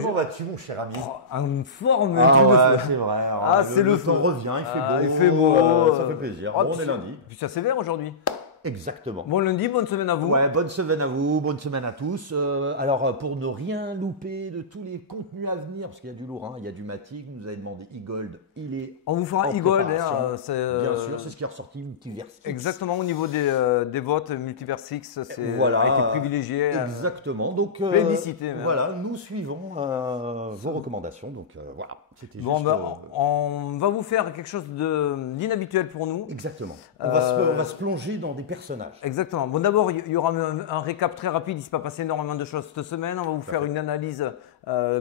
Comment vas-tu, mon cher ami? En forme, Ah tu le ouais, fais. c'est vrai. Ah, c'est le temps feu. revient, il fait Ah, beau. il fait beau. Ça fait plaisir. Oh, Bon, on puis est lundi. Puis ça sévère aujourd'hui. Exactement. Bon lundi, bonne semaine à vous. Ouais, bonne semaine à vous, bonne semaine à tous. Pour ne rien louper de tous les contenus à venir, parce qu'il y a du lourd, hein, il y a du Matic, vous avez demandé e-gold, il est On vous fera en e-gold. préparation. Bien sûr, c'est ce qui est ressorti Multiverse X. Exactement, au niveau des votes, Multiverse X Voilà, a été privilégié. Exactement. Donc, Plébiscité, même. voilà, nous suivons vos recommandations. Donc, voilà, c'était Bon, juste. on va vous faire quelque chose d'inhabituel pour nous. Exactement. On va se plonger dans des personnages. Exactement. Bon, d'abord, il y aura un récap très rapide. Il ne s'est pas passé énormément de choses cette semaine. On va vous faire une analyse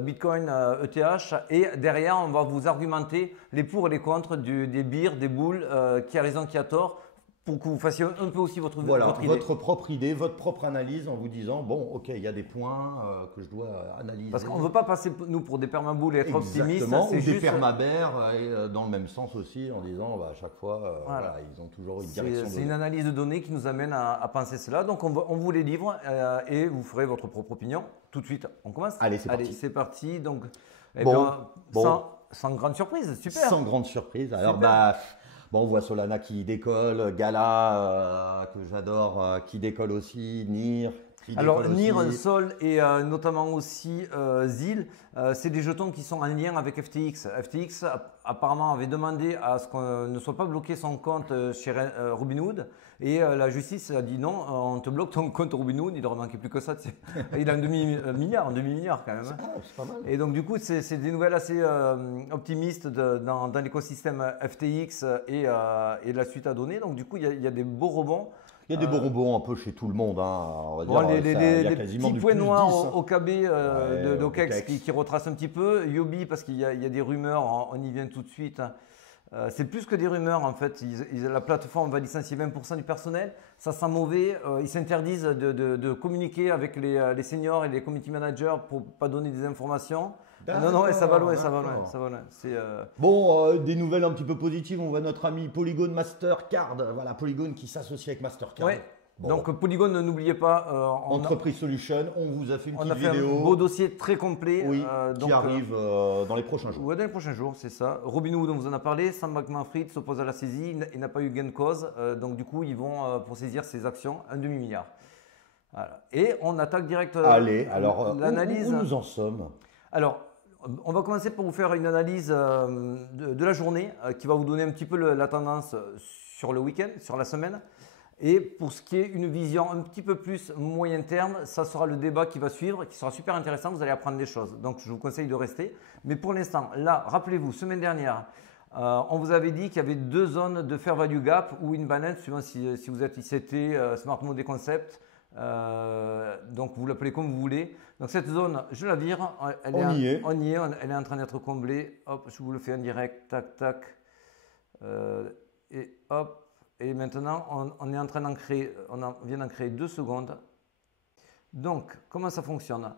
Bitcoin, ETH. Et derrière, on va vous argumenter les pour et les contre des birs, des boules, qui a raison, qui a tort, pour que vous fassiez un peu aussi votre Voilà, idée. votre propre idée, votre propre analyse en vous disant, bon, ok, il y a des points que je dois analyser. Parce qu'on ne veut pas passer, nous, pour des permaboules et être optimistes. Exactement, ou des juste permabères, et dans le même sens aussi, en disant, à chaque fois, voilà, ils ont toujours une direction. C'est une analyse de données qui nous amène à penser cela. Donc, on vous les livre et vous ferez votre propre opinion. Tout de suite, on commence. Allez, c'est parti. Allez, c'est parti. Donc, Bon. Sans grande surprise, super. Sans grande surprise. Alors, Super. bon, on voit Solana qui décolle, Gala, que j'adore, qui décolle aussi, NIR. Alors, NIR, Sol et notamment aussi ZIL, c'est des jetons qui sont en lien avec FTX. FTX apparemment avait demandé à ce qu'on ne soit pas bloqué son compte chez Robinhood et la justice a dit non, on te bloque ton compte Robinhood, il ne leur manquait plus que ça. Il a un demi-milliard quand même. C'est pas mal. Et donc du coup, c'est des nouvelles assez optimistes dans l'écosystème FTX et la suite à donner. Donc du coup, il y a des beaux rebonds. Il y a des beaux rebonds un peu chez tout le monde, hein. On va Bon, dire, les petits points noirs au KB d'Okex qui retracent un petit peu. Yobi, parce qu'il y a des rumeurs, on y vient tout de suite. C'est plus que des rumeurs en fait. La plateforme va licencier 20% du personnel. Ça sent mauvais. Ils s'interdisent de communiquer avec les seniors et les community managers pour pas donner des informations. Non, ça va loin. Bon, des nouvelles un petit peu positives. On voit notre ami Polygon Mastercard. Voilà, Polygon qui s'associe avec Mastercard. Ouais. Bon. Donc Polygon, n'oubliez pas. Entreprise Solution, on vous a fait une petite vidéo. On a fait un beau dossier très complet. Oui, qui arrive dans les prochains jours. Oui, dans les prochains jours, c'est ça. Robinhood, on vous en a parlé. Sam Bankman-Fried s'oppose à la saisie. Il n'a pas eu gain de cause. Donc du coup, ils vont, pour saisir ses actions, un demi-milliard. Voilà. Et on attaque direct Allez, alors, l'analyse. Où nous en sommes? Alors, on va commencer par vous faire une analyse de la journée qui va vous donner un petit peu la tendance sur le week-end, sur la semaine. Et pour ce qui est une vision un petit peu plus moyen terme, ça sera le débat qui va suivre, qui sera super intéressant, vous allez apprendre des choses. Donc je vous conseille de rester. Mais pour l'instant, là, rappelez-vous, semaine dernière, on vous avait dit qu'il y avait deux zones de fair value gap ou inbalance, suivant si vous êtes ICT, Smart Money Concept. Donc vous l'appelez comme vous voulez. Donc cette zone, je la vire. On y est, elle est en train d'être comblée. Hop, je vous le fais en direct, tac, tac. Et hop. Et maintenant, on est en train d'en créer, vient d'en créer 2 secondes. Donc, comment ça fonctionne?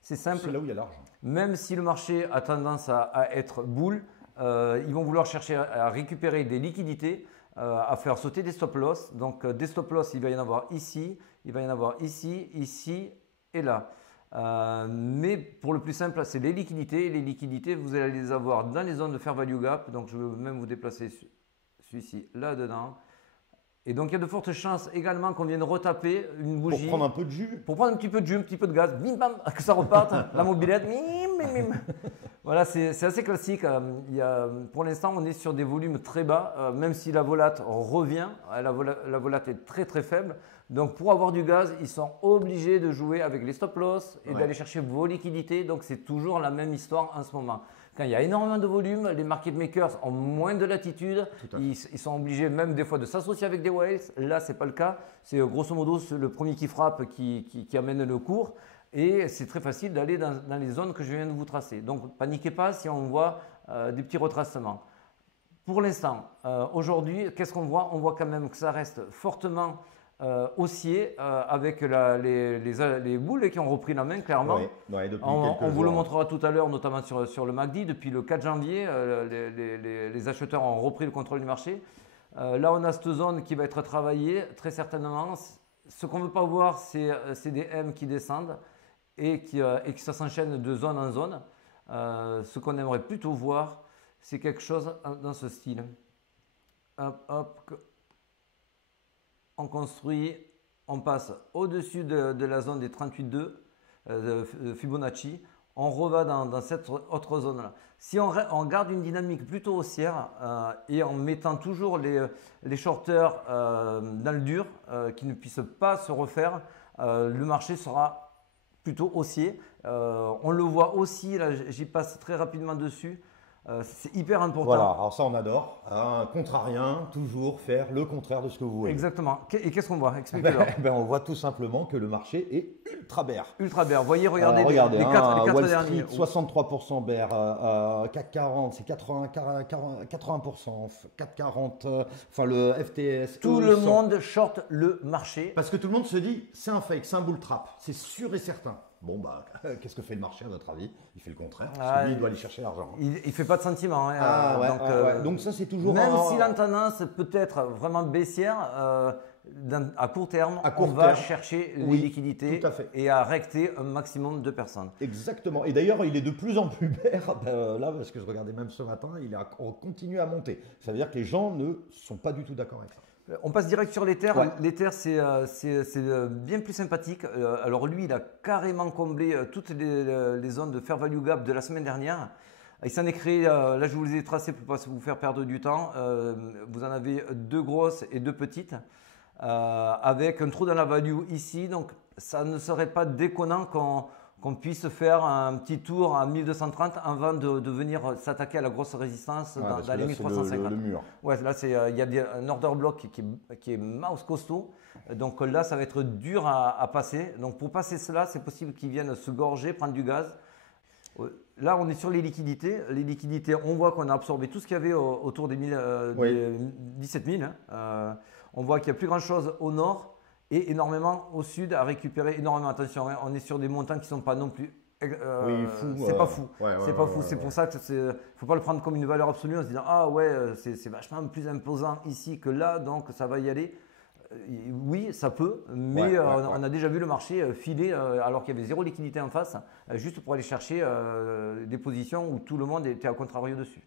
C'est simple. C'est là où il y a l'argent. Même si le marché a tendance à être bull, ils vont vouloir chercher à récupérer des liquidités, à faire sauter des stop loss. Donc, des stop loss, il va y en avoir ici, il va y en avoir ici, ici et là. Mais pour le plus simple, c'est les liquidités. Et les liquidités, vous allez les avoir dans les zones de fair value gap. Donc, je vais même vous déplacer celui-ci là-dedans. Et donc, il y a de fortes chances également qu'on vienne retaper une bougie. Pour prendre un peu de jus. Pour prendre un petit peu de jus, un petit peu de gaz, bim bam, que ça reparte, la mobilette, mim, mim, mim. Voilà, c'est assez classique. Pour l'instant, on est sur des volumes très bas, même si la volate revient, la volate est très très faible. Donc, pour avoir du gaz, ils sont obligés de jouer avec les stop loss et d'aller chercher vos liquidités. Donc, c'est toujours la même histoire en ce moment. Quand il y a énormément de volume, les market makers ont moins de latitude. Ils sont obligés même des fois de s'associer avec des whales. Là, c'est pas le cas. C'est grosso modo le premier qui frappe qui amène le cours. Et c'est très facile d'aller dans les zones que je viens de vous tracer. Donc, paniquez pas si on voit des petits retracements. Pour l'instant, aujourd'hui, qu'est-ce qu'on voit? On voit quand même que ça reste fortement haussier avec les boules qui ont repris la main clairement. On vous le montrera tout à l'heure, notamment sur le MACD. Depuis le 4 janvier, les acheteurs ont repris le contrôle du marché. Là, on a cette zone qui va être travaillée très certainement. Ce qu'on ne veut pas voir, c'est des M qui descendent. et que ça s'enchaîne de zone en zone. Ce qu'on aimerait plutôt voir, c'est quelque chose dans ce style. Hop, hop, on construit, on passe au-dessus de la zone des 38,2 de Fibonacci, on reva dans cette autre zone-là. Si on garde une dynamique plutôt haussière et en mettant toujours les shorters dans le dur, qui ne puissent pas se refaire, le marché sera plutôt haussier. On le voit aussi, là j'y passe très rapidement dessus. C'est hyper important. Voilà, alors ça on adore. Un contrarien, toujours faire le contraire de ce que vous voulez. Exactement. Et qu'est-ce qu'on voit? Explique-le. On voit tout simplement que le marché est ultra bear. Ultra bear. Voyez, regardez, regardez les quatre Wall derniers. Street, 63% bear, CAC 40, c'est 80%, CAC 40, enfin le FTS. Tout le monde short le marché. Parce que tout le monde se dit, c'est un fake, c'est un bull trap, c'est sûr et certain. Bon, bah, qu'est-ce que fait le marché à votre avis? Il fait le contraire, parce que lui, il doit aller chercher l'argent. Il ne fait pas de sentiment. Donc ça, c'est toujours... Même si la tendance peut être vraiment baissière, à court terme, on va chercher les liquidités et à recter un maximum de personnes. Exactement. Et d'ailleurs, il est de plus en plus bear. Là, parce que je regardais même ce matin, on continue à monter. Ça veut dire que les gens ne sont pas du tout d'accord avec ça. On passe direct sur l'Ether. Ouais. L'Ether, c'est bien plus sympathique. Alors lui, il a carrément comblé toutes les zones de fair value gap de la semaine dernière. Il s'en est créé, là je vous les ai tracés pour ne pas vous faire perdre du temps. Vous en avez 2 grosses et 2 petites, avec un trou dans la value ici. Donc ça ne serait pas déconnant qu'on puisse faire un petit tour à 1230 avant de venir s'attaquer à la grosse résistance dans les 1350. Le mur. Ouais, là, il y a un order block qui est mouse costaud. Donc là, ça va être dur à passer. Donc pour passer cela, c'est possible qu'ils viennent se gorger, prendre du gaz. Là, on est sur les liquidités. Les liquidités, on voit qu'on a absorbé tout ce qu'il y avait autour des 17 000. On voit qu'il n'y a plus grand-chose au nord. Et énormément au sud à récupérer énormément. Attention, on est sur des montants qui ne sont pas non plus. C'est pas fou. C'est pas fou. C'est pour ça que ne faut pas le prendre comme une valeur absolue en se disant ah ouais, c'est vachement plus imposant ici que là, donc ça va y aller. Oui, ça peut, mais on a déjà vu le marché filer alors qu'il y avait zéro liquidité en face, juste pour aller chercher des positions où tout le monde était à contrario dessus.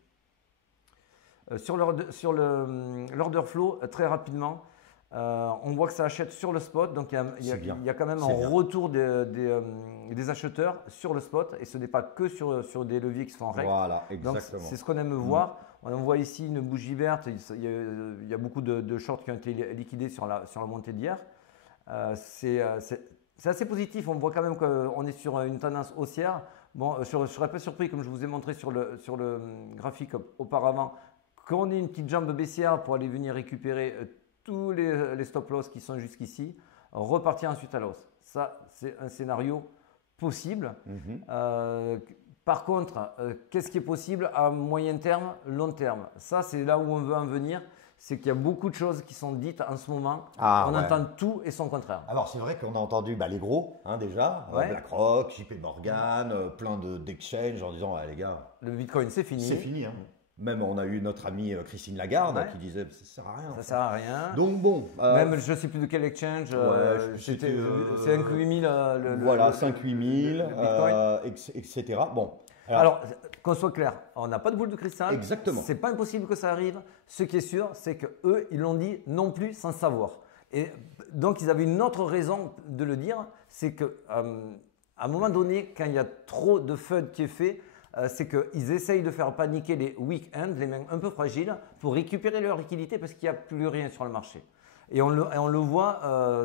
Sur l'order flow, très rapidement. On voit que ça achète sur le spot, donc il y a quand même un retour des acheteurs sur le spot et ce n'est pas que sur des leviers qui sont en règle. Voilà, exactement. C'est ce qu'on aime voir. On voit ici une bougie verte, il y a beaucoup de shorts qui ont été liquidés sur la montée d'hier. C'est assez positif, on voit quand même qu'on est sur une tendance haussière. Bon, je ne serais pas surpris, comme je vous ai montré sur le graphique auparavant, qu'on ait une petite jambe baissière pour aller venir récupérer tous les stop loss qui sont jusqu'ici, repartir ensuite à la hausse. Ça, c'est un scénario possible. Par contre, qu'est-ce qui est possible à moyen terme, long terme? Ça, c'est là où on veut en venir. C'est qu'il y a beaucoup de choses qui sont dites en ce moment. On entend tout et son contraire. Alors, c'est vrai qu'on a entendu les gros, déjà, BlackRock, JP Morgan, plein d'exchanges en disant les gars, le Bitcoin, c'est fini. C'est fini. Même on a eu notre amie Christine Lagarde qui disait ça sert à rien. Ça sert à rien. Donc bon. Même je ne sais plus de quel exchange. C'est 5-8 000. Voilà, 5-8 000, etc. Bon. Alors qu'on soit clair, on n'a pas de boule de cristal. Exactement. C'est pas impossible que ça arrive. Ce qui est sûr, c'est qu'eux, ils l'ont dit non plus sans savoir. Et donc ils avaient une autre raison de le dire, c'est qu'à un moment donné, quand il y a trop de FUD qui est fait, c'est qu'ils essayent de faire paniquer les weak-ends, les mains un peu fragiles, pour récupérer leur liquidité parce qu'il n'y a plus rien sur le marché. Et on le voit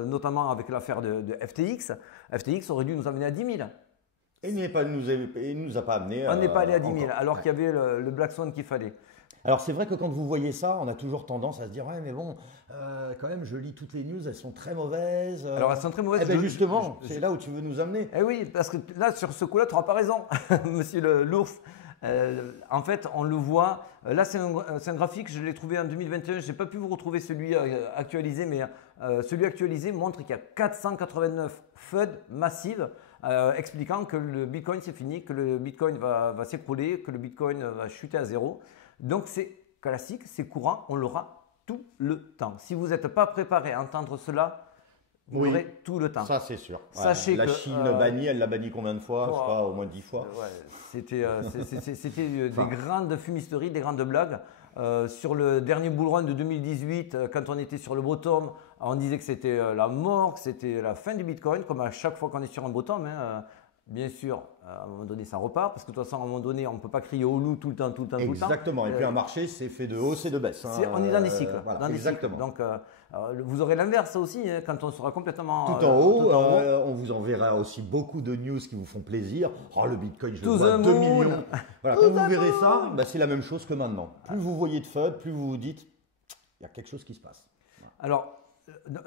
notamment avec l'affaire de FTX. FTX aurait dû nous amener à 10 000. Et il ne nous a pas amené. On n'est pas allé à 10 000 alors qu'il y avait le Black Swan qu'il fallait. Alors c'est vrai que quand vous voyez ça, on a toujours tendance à se dire ouais mais bon, quand même je lis toutes les news, elles sont très mauvaises. Alors elles sont très mauvaises. Eh bien justement, c'est là où tu veux nous amener. Eh oui, parce que là sur ce coup-là, tu n'auras pas raison, monsieur l'ours. En fait, on le voit. Là, c'est un graphique, je l'ai trouvé en 2021. Je n'ai pas pu vous retrouver celui actualisé, mais celui actualisé montre qu'il y a 489 FUD massives expliquant que le Bitcoin c'est fini, que le Bitcoin va s'écrouler, que le Bitcoin va chuter à zéro. Donc c'est classique, c'est courant, on l'aura tout le temps. Si vous n'êtes pas préparé à entendre cela, Vous l'aurez tout le temps. Ça, c'est sûr. Sachez la que, Chine bannie, elle l'a banni combien de fois? Je sais pas, au moins 10 fois. C'était des grandes fumisteries, des grandes blagues. Sur le dernier bull run de 2018, quand on était sur le bottom, on disait que c'était la mort, que c'était la fin du Bitcoin, comme à chaque fois qu'on est sur un bottom. Bien sûr, à un moment donné, ça repart, parce que de toute façon, à un moment donné, on ne peut pas crier au loup tout le temps. Exactement. Et puis un marché, c'est fait de hausse et de baisse. On est dans des cycles. Voilà, exactement. Donc, vous aurez l'inverse aussi, quand on sera complètement tout en haut. On vous enverra aussi beaucoup de news qui vous font plaisir. Oh, le Bitcoin, je le vois 2 millions. Voilà, quand vous verrez ça, c'est la même chose que maintenant. Plus vous voyez de FUD, plus vous vous dites, il y a quelque chose qui se passe. Alors,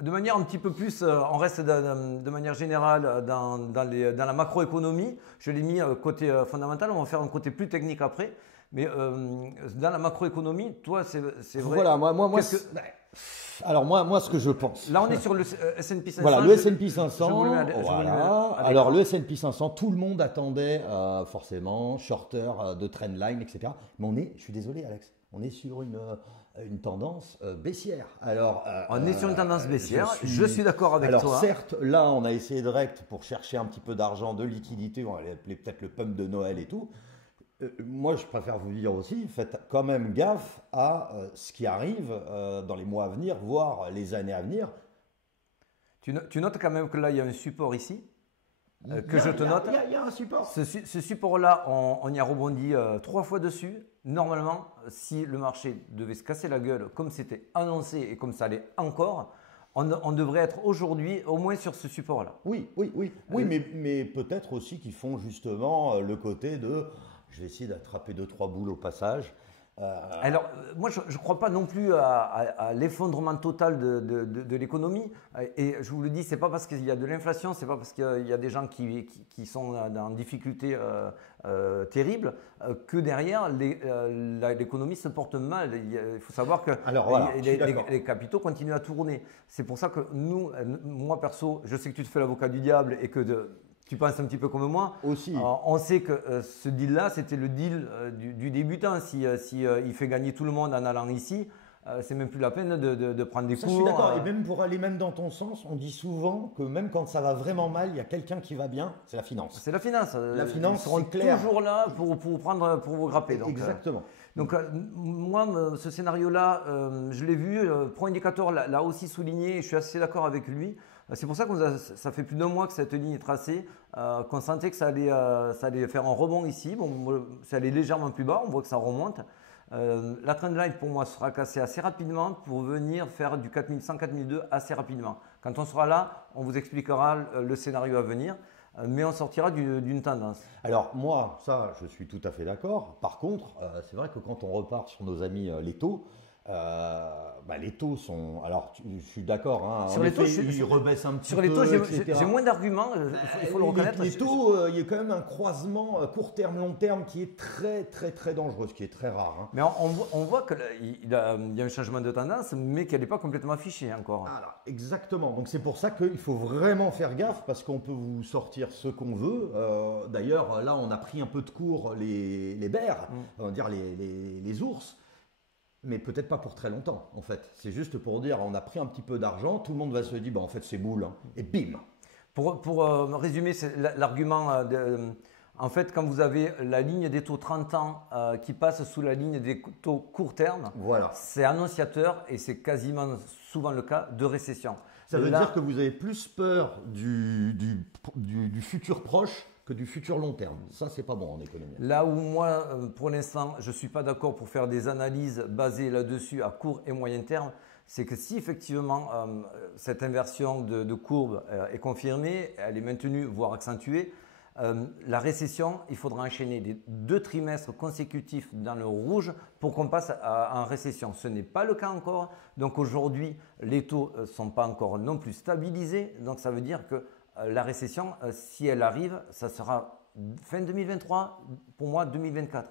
de manière un petit peu plus, on reste de manière générale dans la macroéconomie. Je l'ai mis côté fondamental, on va faire un côté plus technique après. Mais dans la macroéconomie, toi, c'est vrai. Voilà, alors moi, ce que je pense. Là, on est sur le S&P 500. Voilà, le S&P 500. Alors, le S&P 500, tout le monde attendait forcément shorter de trendline, etc. Mais je suis désolé, Alex, on est sur une tendance baissière. Alors, on est sur une tendance baissière, je suis d'accord avec toi. Alors certes, là, on a essayé de rect pour chercher un petit peu d'argent, de liquidité, on va l'appeler peut-être le pump de Noël et tout. Moi, je préfère vous dire aussi, faites quand même gaffe à ce qui arrive dans les mois à venir, voire les années à venir. Tu notes quand même que là, il y a un support ici. Je te note. Il y a un support. Ce support-là, on y a rebondi 3 fois dessus. Normalement, si le marché devait se casser la gueule comme c'était annoncé et comme ça allait encore, on devrait être aujourd'hui au moins sur ce support-là. Oui, mais peut-être aussi qu'ils font justement le côté de je vais essayer d'attraper 2-3 boules au passage. Alors, moi, je ne crois pas non plus à l'effondrement total de l'économie. Et je vous le dis, ce n'est pas parce qu'il y a de l'inflation, ce n'est pas parce qu'il y a des gens qui sont dans difficultés terribles que derrière, l'économie se porte mal. Il faut savoir que les capitaux continuent à tourner. C'est pour ça que moi perso, je sais que tu te fais l'avocat du diable et que tu penses un petit peu comme moi. Aussi. On sait que ce deal-là, c'était le deal du débutant. Si il fait gagner tout le monde en allant ici, c'est même plus la peine de prendre des cours. Je suis d'accord. Et même pour aller même dans ton sens, on dit souvent que même quand ça va vraiment mal, il y a quelqu'un qui va bien, c'est la finance. C'est la finance. La finance, ils seront toujours là pour vous grapper. Donc, exactement. Donc moi, ce scénario-là, je l'ai vu. Pro Indicator l'a aussi souligné et je suis assez d'accord avec lui. C'est pour ça que ça fait plus d'1 mois que cette ligne est tracée, qu'on sentait que ça allait faire un rebond ici. Bon, ça allait légèrement plus bas, on voit que ça remonte. La trendline pour moi sera cassée assez rapidement pour venir faire du 4100, 4002 assez rapidement. Quand on sera là, on vous expliquera le scénario à venir, mais on sortira d'une tendance. Alors moi, ça, je suis tout à fait d'accord. Par contre, c'est vrai que quand on repart sur nos amis les taux, les taux sont. Alors, je suis d'accord. Hein, sur les taux, ils rebaissent un petit peu. Sur les taux, j'ai moins d'arguments. Il faut le reconnaître. Les taux, il y a quand même un croisement court terme, long terme qui est très, très, très dangereux, ce qui est très rare. Hein. Mais on voit qu'il y a un changement de tendance, mais qu'elle n'est pas complètement affichée encore. Alors, exactement. Donc, c'est pour ça qu'il faut vraiment faire gaffe parce qu'on peut vous sortir ce qu'on veut. D'ailleurs, là, on a pris un peu de court les bears, on va dire les ours. Mais peut-être pas pour très longtemps, en fait. C'est juste pour dire, on a pris un petit peu d'argent, tout le monde va se dire, en fait, c'est boule, hein, et bim. Pour résumer, c'est l'argument, en fait, quand vous avez la ligne des taux 30 ans qui passe sous la ligne des taux court terme, voilà. C'est annonciateur, et c'est quasiment souvent le cas, de récession. Ça veut dire que vous avez plus peur du futur proche que du futur long terme. Ça, c'est pas bon en économie. Là où moi, pour l'instant, je ne suis pas d'accord pour faire des analyses basées là-dessus à court et moyen terme, c'est que si effectivement cette inversion de courbe est confirmée, elle est maintenue, voire accentuée, la récession, il faudra enchaîner 2 trimestres consécutifs dans le rouge pour qu'on passe en récession. Ce n'est pas le cas encore. Donc aujourd'hui, les taux ne sont pas encore non plus stabilisés. Donc ça veut dire que la récession, si elle arrive, ça sera fin 2023, pour moi 2024.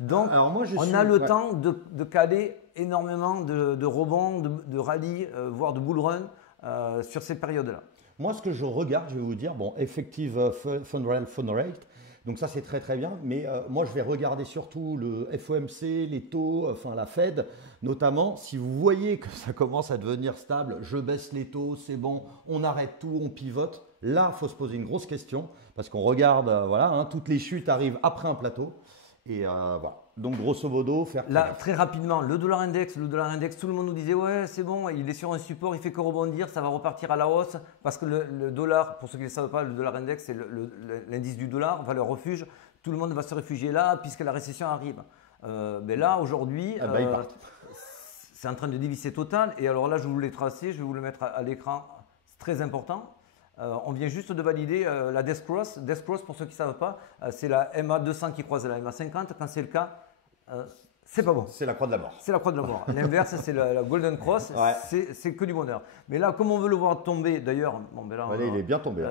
Donc, on a le temps de caler énormément de rebonds, de rallyes, voire de bull run sur ces périodes-là. Moi, ce que je regarde, je vais vous dire, effective fund rate, Donc ça, c'est très très bien. Mais moi, je vais regarder surtout le FOMC, les taux, enfin la Fed, notamment. Si vous voyez que ça commence à devenir stable, je baisse les taux, c'est bon, on arrête tout, on pivote. Là, il faut se poser une grosse question parce qu'on regarde, voilà, hein, toutes les chutes arrivent après un plateau. Et voilà. Donc, grosso modo, faire. Là, très rapidement, le dollar index, tout le monde nous disait ouais, c'est bon, il est sur un support, il fait que rebondir, ça va repartir à la hausse parce que le dollar, pour ceux qui ne le savent pas, le dollar index, c'est l'indice du dollar, valeur refuge. Tout le monde va se réfugier là puisque la récession arrive. Mais là, aujourd'hui, c'est en train de dévisser total. Et alors là, je vais vous les tracer, je vais vous le mettre à l'écran. C'est très important. On vient juste de valider la Death Cross. Death Cross, pour ceux qui ne savent pas, c'est la MA200 qui croise la MA50. Quand c'est le cas, c'est pas bon. C'est la croix de la mort. C'est la croix de la mort. L'inverse, c'est la Golden Cross. Ouais. C'est que du bonheur. Mais là, comme on veut le voir tomber, d'ailleurs, bon, ben là, il est bien tombé.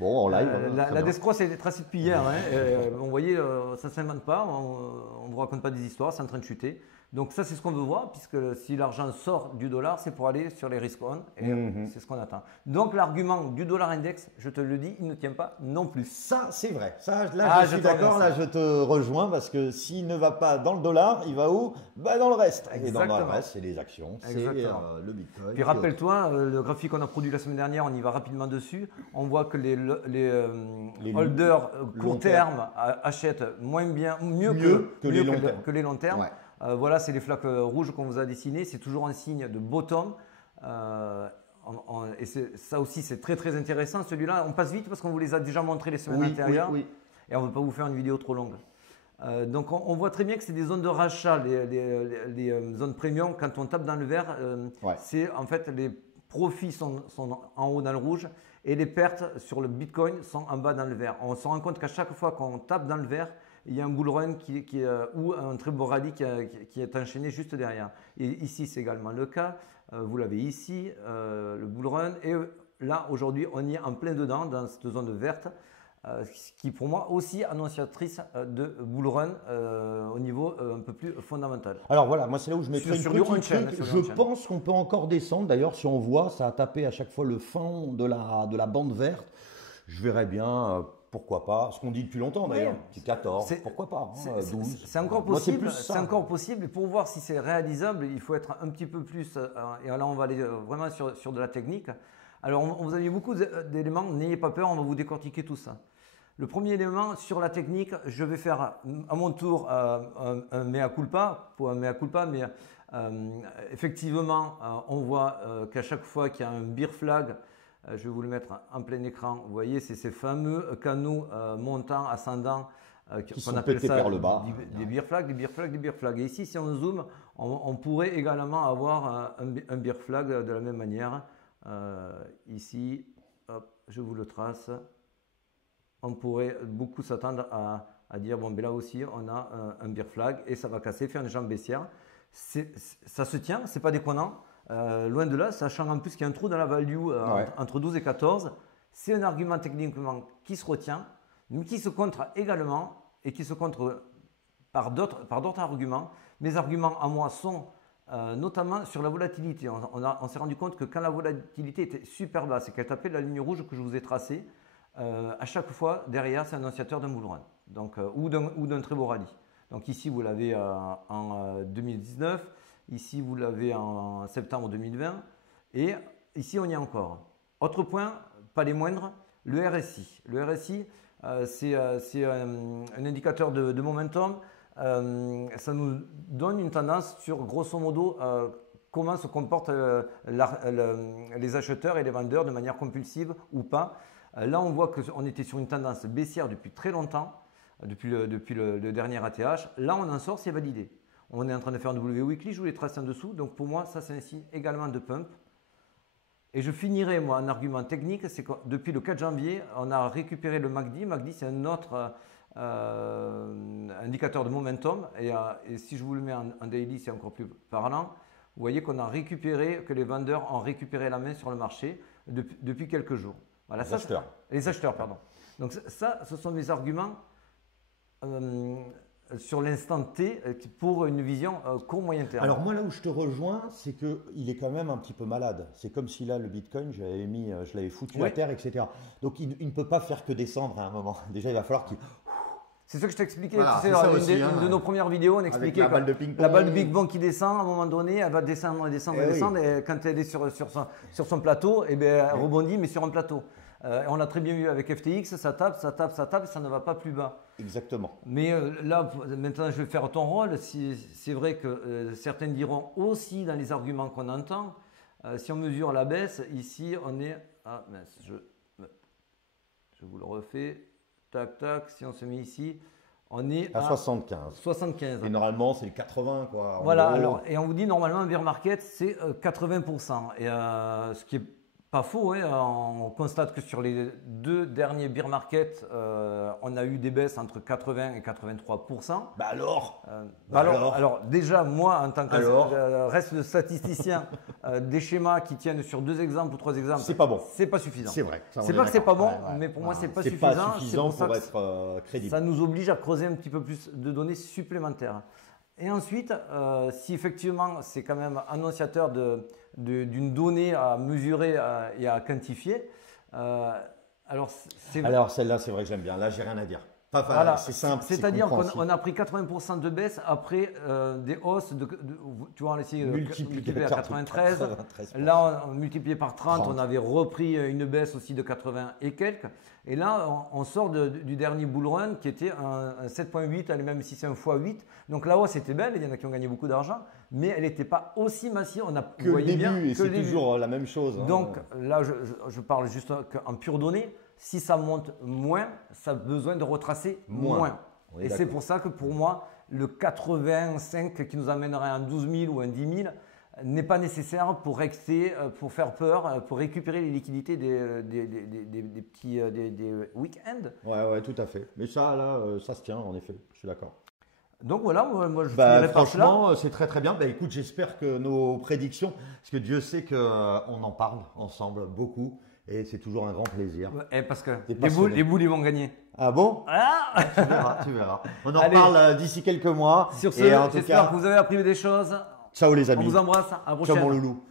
Bon, en live. La Death Cross, elle est tracée depuis hier. Vous voyez, ça ne s'invente pas. On ne vous raconte pas des histoires. C'est en train de chuter. Donc ça, c'est ce qu'on veut voir, puisque si l'argent sort du dollar, c'est pour aller sur les risk on, et c'est ce qu'on attend. Donc l'argument du dollar index, je te le dis, il ne tient pas non plus. Ça, c'est vrai. Ça, là, je suis d'accord, là, je te rejoins, parce que s'il ne va pas dans le dollar, il va où? Bah, dans le reste. Exactement. Et dans le reste, c'est les actions, c'est le Bitcoin. Puis rappelle-toi, le graphique qu'on a produit la semaine dernière, on y va rapidement dessus. On voit que les holders court terme achètent mieux que les long terme. Ouais. Voilà, c'est les flaques rouges qu'on vous a dessinées. C'est toujours un signe de bottom. Et ça aussi, c'est très très intéressant. Celui-là, on passe vite parce qu'on vous les a déjà montrés les semaines antérieures. Oui. Et on ne veut pas vous faire une vidéo trop longue. Donc on voit très bien que c'est des zones de rachat, les zones premium. Quand on tape dans le vert, c'est en fait les profits sont en haut dans le rouge et les pertes sur le Bitcoin sont en bas dans le vert. On se rend compte qu'à chaque fois qu'on tape dans le vert, il y a un bull run ou un très beau rallye qui est enchaîné juste derrière. Et ici, c'est également le cas. Vous l'avez ici, le bull run. Et là, aujourd'hui, on y est en plein dedans, dans cette zone verte, qui pour moi aussi annonciatrice de bull run au niveau un peu plus fondamental. Alors voilà, moi c'est là où je mettrais une petite truc. Je pense qu'on peut encore descendre. D'ailleurs, si on voit, ça a tapé à chaque fois le fond de la bande verte. Je verrais bien... pourquoi pas? Ce qu'on dit depuis longtemps d'ailleurs. C'est 14, pourquoi pas 12. C'est encore possible. C'est encore possible. Et pour voir si c'est réalisable, il faut être un petit peu plus. Et là, on va aller vraiment sur de la technique. Alors, vous avez beaucoup d'éléments. N'ayez pas peur, on va vous décortiquer tout ça. Le premier élément sur la technique, je vais faire à mon tour un mea culpa, mais effectivement, on voit qu'à chaque fois qu'il y a un bear flag, je vais vous le mettre en plein écran. Vous voyez, c'est ces fameux canaux montants, ascendants, qui sont pétés par le bas. Des bear flags. Et ici, si on zoome, on pourrait également avoir un bear flag de la même manière. Ici, hop, je vous le trace. On pourrait beaucoup s'attendre à dire, bon, ben là aussi, on a un bear flag et ça va casser, faire une jambe baissière. Ça se tient, c'est pas déconnant. Loin de là, sachant en plus qu'il y a un trou dans la value entre 12 et 14, c'est un argument techniquement qui se retient, mais qui se contre également et qui se contre par d'autres arguments. Mes arguments à moi sont notamment sur la volatilité. On s'est rendu compte que quand la volatilité était super basse et qu'elle tapait la ligne rouge que je vous ai tracée, à chaque fois derrière c'est un annonciateur d'un bull run donc, ou d'un très beau rallye. Donc ici vous l'avez en 2019. Ici, vous l'avez en septembre 2020. Et ici, on y est encore. Autre point, pas les moindres, le RSI. Le RSI, c'est un indicateur de momentum. Ça nous donne une tendance sur, grosso modo, comment se comportent les acheteurs et les vendeurs de manière compulsive ou pas. Là, on voit qu'on était sur une tendance baissière depuis très longtemps, depuis le dernier ATH. Là, on en sort, c'est validé. On est en train de faire un W weekly, je vous les trace en dessous. Donc pour moi, ça c'est un signe également de pump. Et je finirai moi en argument technique, c'est que depuis le 4 janvier, on a récupéré le MACD. MACD c'est un autre indicateur de momentum. Et si je vous le mets en daily, c'est encore plus parlant. Vous voyez qu'on a récupéré, que les vendeurs ont récupéré la main sur le marché depuis quelques jours. Voilà, les acheteurs, pardon. Donc ça, ce sont mes arguments sur l'instant T pour une vision court-moyen terme. Alors moi là où je te rejoins, c'est qu'il est quand même un petit peu malade. C'est comme si là le Bitcoin, je l'avais foutu à terre, etc. Donc il ne peut pas faire que descendre à un moment. Déjà il va falloir qu'il... C'est ce que je t'expliquais, Voilà, tu sais, une de nos premières vidéos, on expliquait la balle de la balle de ping-pong qui descend, à un moment donné, elle va descendre, descendre, et quand elle est sur son plateau, eh bien, elle rebondit, mais sur un plateau. On l'a très bien vu avec FTX, ça tape, et ça ne va pas plus bas. Exactement. Mais là, maintenant, je vais faire ton rôle. C'est vrai que certains diront aussi dans les arguments qu'on entend, si on mesure la baisse, ici, on est... Ah, mince, je vous le refais. Tac, tac, si on se met ici, on est à 75. 75. Et normalement, c'est le 80, quoi. Voilà, alors, et on vous dit normalement un bear market, c'est 80%. Et ce qui est pas faux, hein, on constate que sur les 2 derniers bear markets, on a eu des baisses entre 80 et 83%. Bah alors alors déjà, moi, en tant que reste de statisticien, des schémas qui tiennent sur 2 exemples ou 3 exemples, c'est pas bon. C'est pas suffisant. C'est vrai. C'est pas que c'est pas bon, mais pour moi, c'est pas suffisant. C'est pas suffisant pour être crédible. Ça nous oblige à creuser un petit peu plus de données supplémentaires. Et ensuite, si effectivement c'est quand même annonciateur d'une donnée à mesurer et à quantifier, alors celle-là, c'est vrai que j'aime bien. Là, j'ai rien à dire. Voilà. C'est simple. C'est-à-dire qu'on a pris 80% de baisse après des hausses tu vois, on a essayé multiplié par 93. Là, on multiplié par 30, on avait repris une baisse aussi de 80 et quelques. Et là, on sort du dernier bull run qui était un 7.8, même si c'est un x8. Donc la hausse était belle, il y en a qui ont gagné beaucoup d'argent, mais elle n'était pas aussi massive. Que le début, et c'est toujours la même chose. Donc là, je parle juste en pure donnée. Si ça monte moins, ça a besoin de retracer moins. Et c'est pour ça que pour moi, le 85 qui nous amènerait à un 12 000 ou un 10 000 n'est pas nécessaire pour rester, pour faire peur, pour récupérer les liquidités des petits week-ends. Ouais, tout à fait. Mais ça, là, ça se tient, en effet. Je suis d'accord. Donc voilà, moi je finirai par cela. Franchement, c'est très très bien. Écoute, j'espère que nos prédictions, parce que Dieu sait qu'on en parle ensemble beaucoup. Et c'est toujours un grand plaisir. Parce que les boules, ils vont gagner. Ah bon? Tu verras. On en reparle d'ici quelques mois. Sur ce, j'espère que vous avez appris des choses. Ciao les amis. On vous embrasse. À la prochaine. Ciao mon loulou.